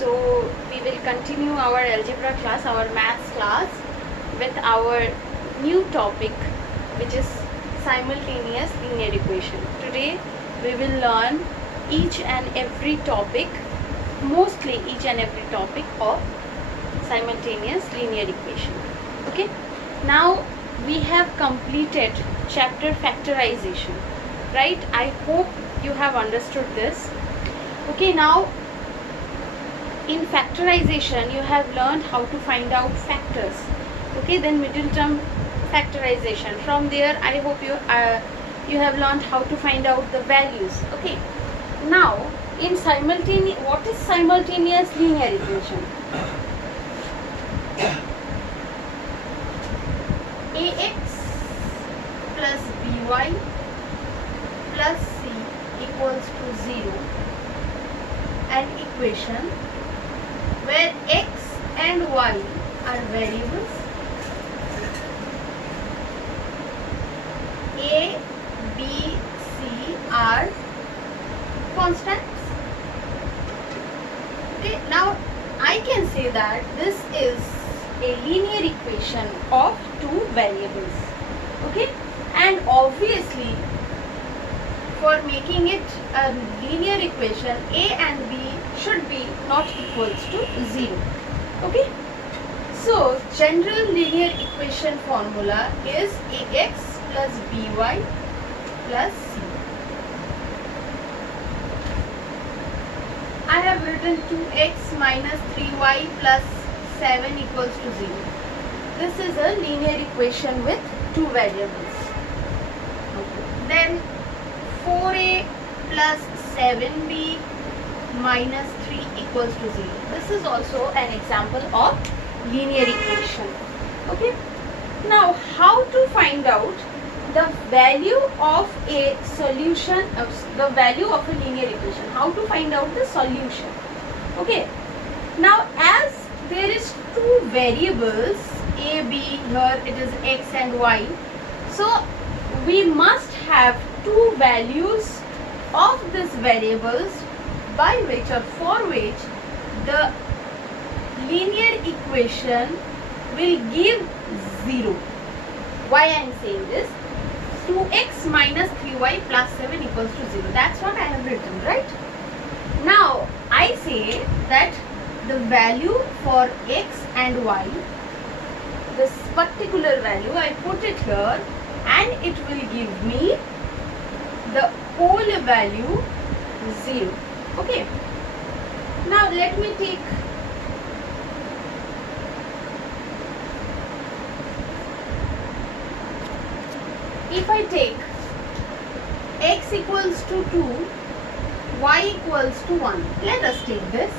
So we will continue our algebra class, our maths class, with our new topic, which is simultaneous linear equation. Today we will learn each and every topic, mostly each and every topic of simultaneous linear equation. Okay, now we have completed chapter factorization, right? I hope you have understood this. Okay, now in factorization you have learned how to find out factors. Okay, then middle term factorization. From there I hope you have learned how to find out the values. Okay, now in simultaneous, what is simultaneous linear equation? Ax plus by plus c equals to 0, an equation where x and y are variables, a, b, c are constants. Okay, now I can say that this is a linear equation of two variables. Okay, and obviously for making it a linear equation, a and b should be not equals to 0. Okay, so general linear equation formula is ax plus by plus c. I have written 2x minus 3y plus 7 equals to 0. This is a linear equation with two variables. Then 4a plus 7b minus 3 equals to 0. This is also an example of linear equation. Okay. Now, how to find out the value of a solution, the value of a linear equation? How to find out the solution? Okay. Now, as there is two variables, a, b, here it is x and y. So, we must have two values of these variables by which or for which the linear equation will give 0. Why I am saying this? 2x minus 3y plus 7 equals to 0. That's what I have written, right? Now, I say that the value for x and y, this particular value, I put it here and it will give me the whole value 0. Okay. Now, let me take if I take x equals to 2, y equals to 1. Let us take this.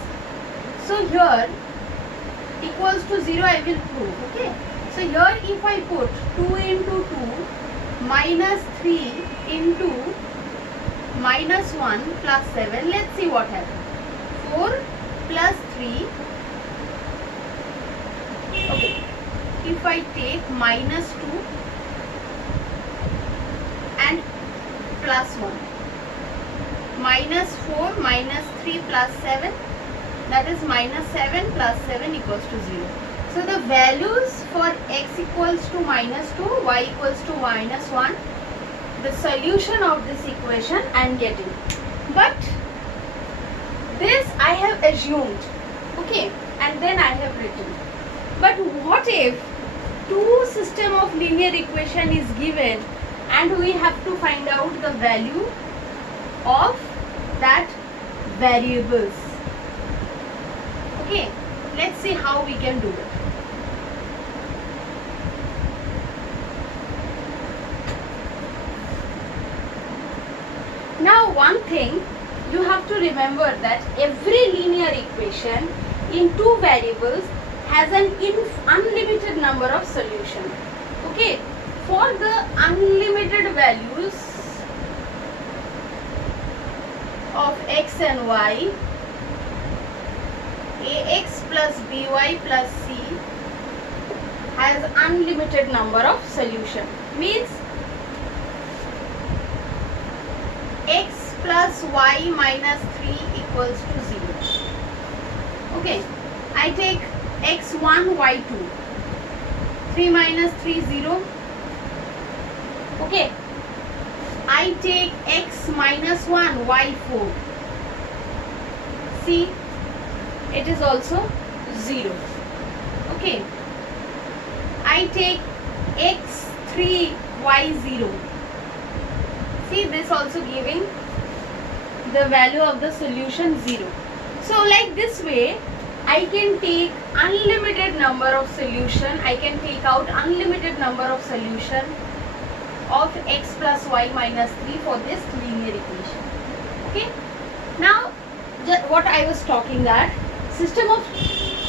So here equals to 0 I will prove. Okay. So here if I put 2 into 2 minus 3 into minus 1 plus 7, let's see what happens. 4 plus 3. Okay. If I take minus 2 and plus 1, minus 4 minus 3 plus 7, that is minus 7 plus 7 equals to 0. So the values for x equals to minus 2, y equals to minus 1, the solution of this equation I am getting. But this I have assumed, okay, and then I have written. But what if two system of linear equation is given and we have to find out the value of that variables? Okay, let's see how we can do it. Now, one thing you have to remember that every linear equation in two variables has an unlimited number of solutions. Okay, for the unlimited values of x and y, ax plus by plus c has unlimited number of solution. Means x plus y minus 3 equals to 0. Okay, I take x1, y2. 3 minus 3, 0. Okay, I take x minus 1, y4. See, it is also 0. Okay, I take x3, y0. See, this also giving the value of the solution 0. So like this way, I can take unlimited number of solution. I can take out unlimited number of solution of x plus y minus 3 for this linear equation. Okay. Now, what I was talking, that system of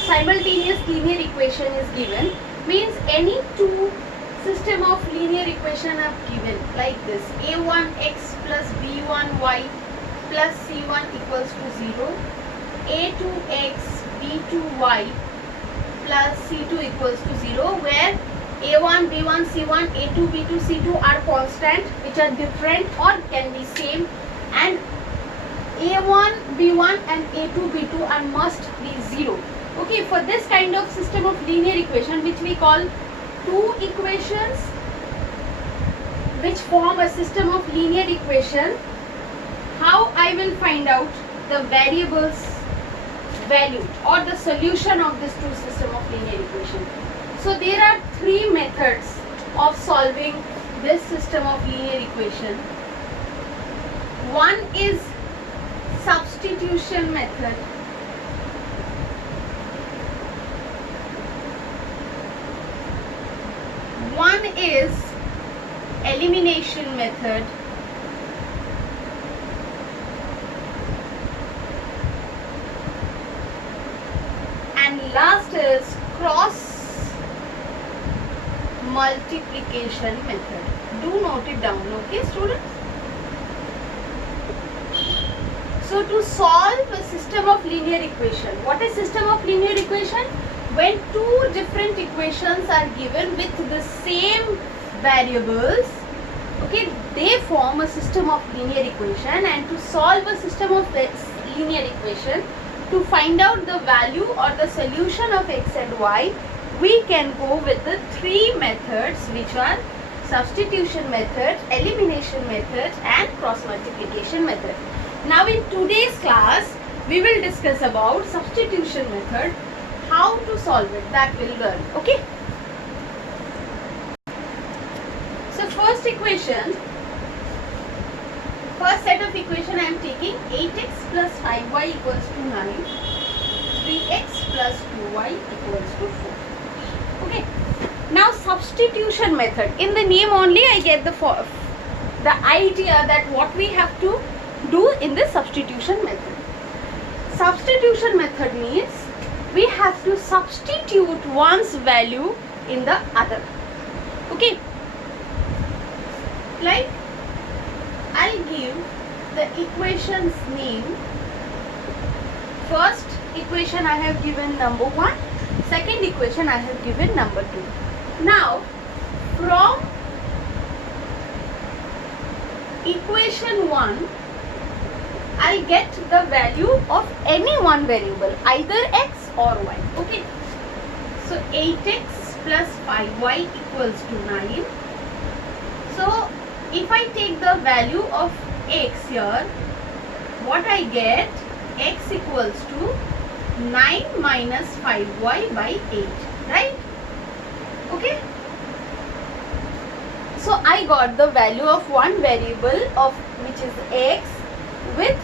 simultaneous linear equation is given, means any two system of linear equation are given like this: a1x plus b1y plus c1 equals to 0, a2x b2y plus c2 equals to 0, where a1 b1 c1 a2 b2 c2 are constant, which are different or can be same, and a1 b1 and a2 b2 are must be 0. Okay, for this kind of system of linear equation, which we call two equations which form a system of linear equation, how I will find out the variables value or the solution of this two system of linear equation? So there are three methods of solving this system of linear equation. One is substitution method. One is elimination method. And last is cross multiplication method. Do note it down, okay students? So to solve a system of linear equation, what is system of linear equation? When two different equations are given with the same variables, okay, they form a system of linear equation. And to solve a system of linear equation, to find out the value or the solution of x and y, we can go with the three methods, which are substitution method, elimination method and cross multiplication method. Now in today's class, we will discuss about substitution method, how to solve it, that will learn. Okay. So first equation, first set of equation I am taking 8x plus 5y equals to 9, 3x plus 2y equals to 4. Okay. Now substitution method, in the name only I get the idea that what we have to do in the substitution method. Substitution method means we have to substitute one's value in the other. Okay. Like, I'll give the equation's name. First equation I have given number 1. Second equation I have given number 2. Now, from equation 1, I'll get the value of any one variable, either x or y. Okay. So 8x plus 5y equals to 9. So if I take the value of x here, what I get, x equals to 9 minus 5y by 8, right? Okay. So I got the value of one variable of which is x with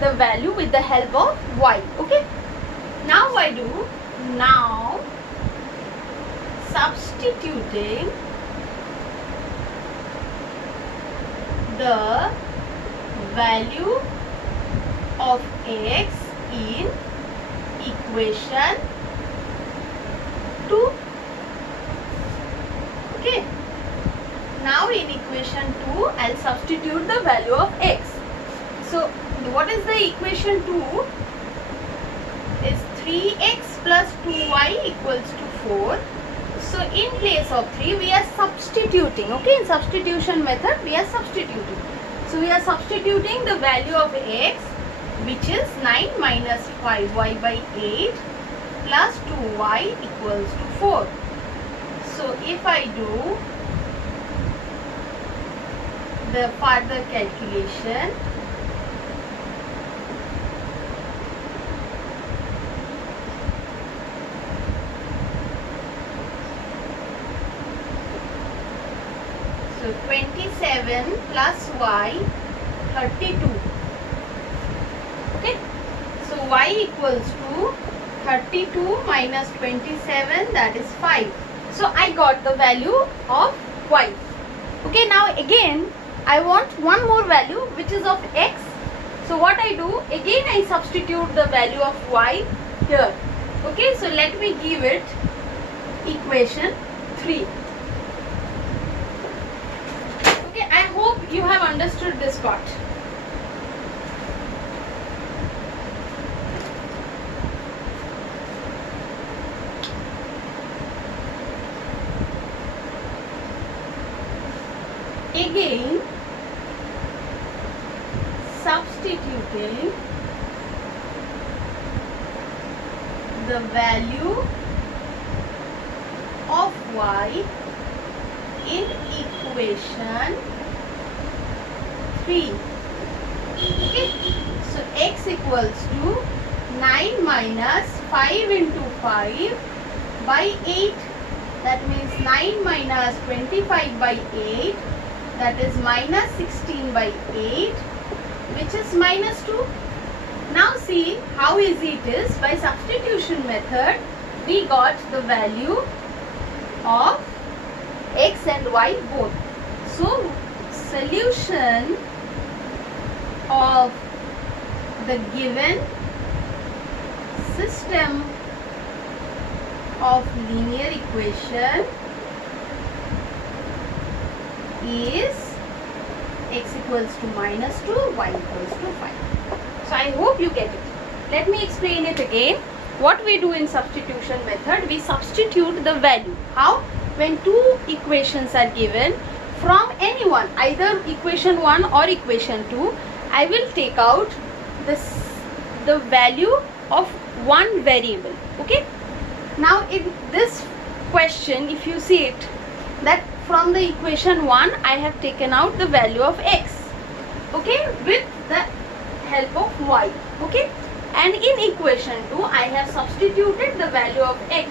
the value with the help of y. Okay. Now I do, now substituting the value of x in equation 2. Okay. Now in equation 2, I'll substitute the value of x. So what is the equation 2? Is 3x plus 2y equals to 4. So in place of 3, we are substituting. Okay, in substitution method, we are substituting. So we are substituting the value of x which is 9 minus 5y by 8 plus 2y equals to 4. So if I do the further calculation, so 27 plus y 32. Okay, so y equals to 32 minus 27, that is 5. So I got the value of y. Okay, now again I want one more value which is of x. So what I do, again I substitute the value of y here. Okay, so let me give it equation 3. Okay, I hope you have understood this part. Again, substituting the value of y in equation 3. Okay, so x equals to 9 minus 5 into 5 by 8. That means 9 minus 25 by 8. That is minus 16 by 8, which is minus 2. Now see how easy it is. By substitution method, we got the value of x and y both. So solution of the given system of linear equation is x equals to minus 2, y equals to 5. So I hope you get it. Let me explain it again. What we do in substitution method, we substitute the value. How? When two equations are given from any one, either equation 1 or equation 2, I will take out the value of one variable. Okay. Now in this question, if you see it, that from the equation 1 I have taken out the value of x, okay, with the help of y, okay, and in equation 2 I have substituted the value of x.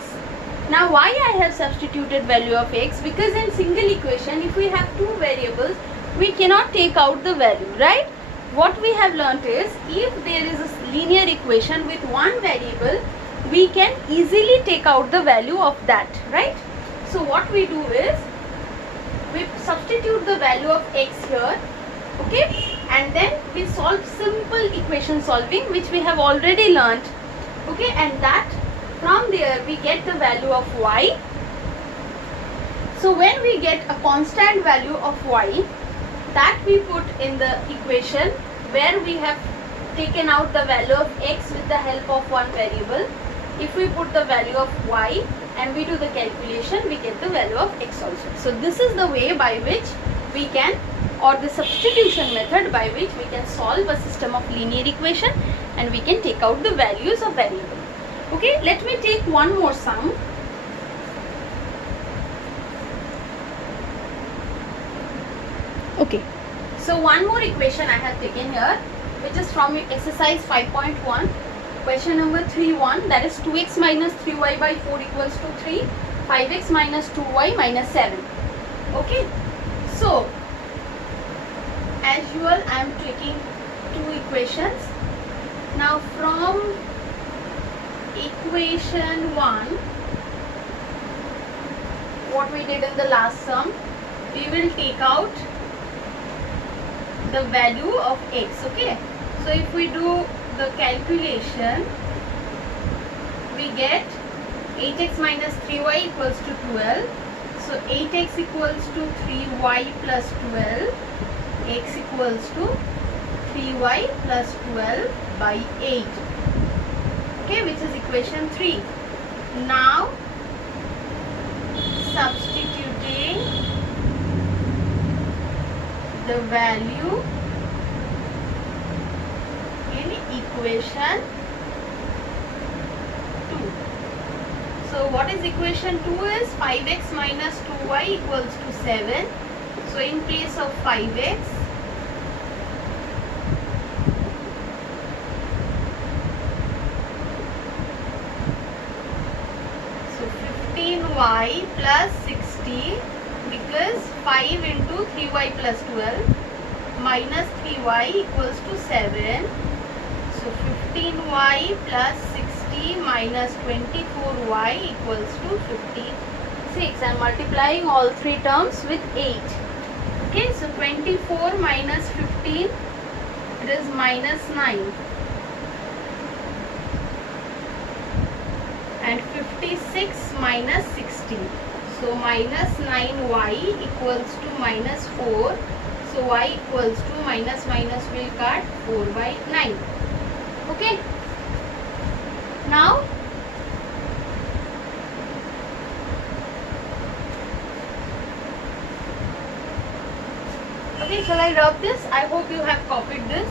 Now why I have substituted value of x? Because in single equation, if we have two variables, we cannot take out the value, right? What we have learnt is, if there is a linear equation with one variable, we can easily take out the value of that, right? So what we do is, we substitute the value of x here, okay, and then we solve simple equation solving, which we have already learnt, okay, and that from there we get the value of y. So when we get a constant value of y, that we put in the equation where we have taken out the value of x with the help of one variable. If we put the value of y and we do the calculation, we get the value of x also. So this is the way by which we can, or the substitution method by which we can solve a system of linear equation and we can take out the values of variable. Okay, let me take one more sum. Okay, so one more equation I have taken here, which is from exercise 5.1. Question number 3.1, that is 2x minus 3y by 4 equals to 3, 5x minus 2y minus 7. Okay, so as usual I am taking two equations. Now from equation 1, what we did in the last sum, we will take out the value of x. Okay, so if we do the calculation, we get 8x minus 3y equals to 12. So 8x equals to 3y plus 12, x equals to 3y plus 12 by 8, okay, which is equation 3. Now substituting the value in equation 2. So what is equation 2 is 5x minus 2y equals to 7. So in place of 5x, so 15y plus 60, because 5 into 3y plus 12 minus 3y equals to 7. So 15y plus 60 minus 24y equals to 56. I'm multiplying all three terms with 8. Okay, so 24 minus 15, it is minus 9. And 56 minus 60. So minus 9y equals to minus 4. So y equals to minus will cut 4 by 9. Okay. Now okay, shall I rub this? I hope you have copied this.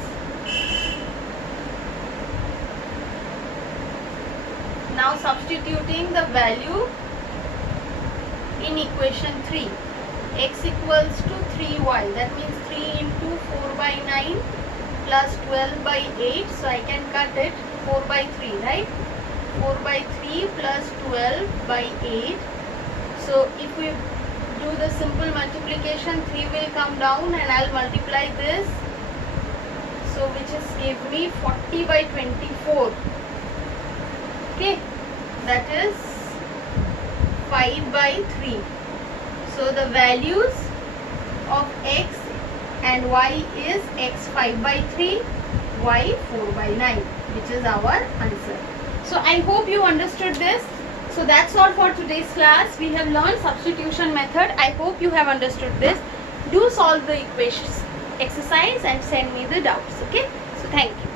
Now substituting the value in equation 3. X equals to 3y, that means 3 into 4 by 9 plus 12 by 8, so I can cut it 4 by 3, right? 4 by 3 plus 12 by 8. So if we do the simple multiplication, 3 will come down and I'll multiply this, so which is give me 40 by 24. Okay, that is 5 by 3. So the values of x and y is x 5 by 3, y 4 by 9, which is our answer. So I hope you understood this. So that's all for today's class. We have learned substitution method. I hope you have understood this. Do solve the equations exercise and send me the doubts. Okay. So thank you.